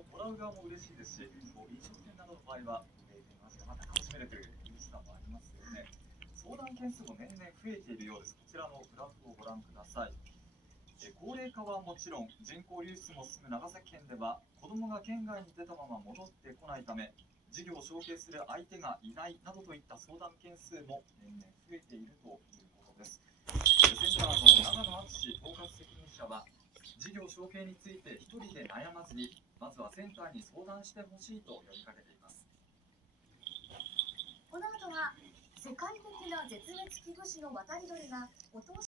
ももらう側も嬉しいですし、飲食店などの場合は、電話してまた楽しめるという嬉しさもありますよね。相談件数も年々増えているようです。こちらのグラフをご覧ください。高齢化はもちろん人口流出も進む長崎県では、子どもが県外に出たまま戻ってこないため、事業を承継する相手がいないなどといった相談件数も年々増えているということです。センターの長野敦統括責任者は、事業承継について一人で悩まずに、まずはセンターに相談してほしいと呼びかけています。この後は世界的な絶滅危惧種の渡り鳥がお通し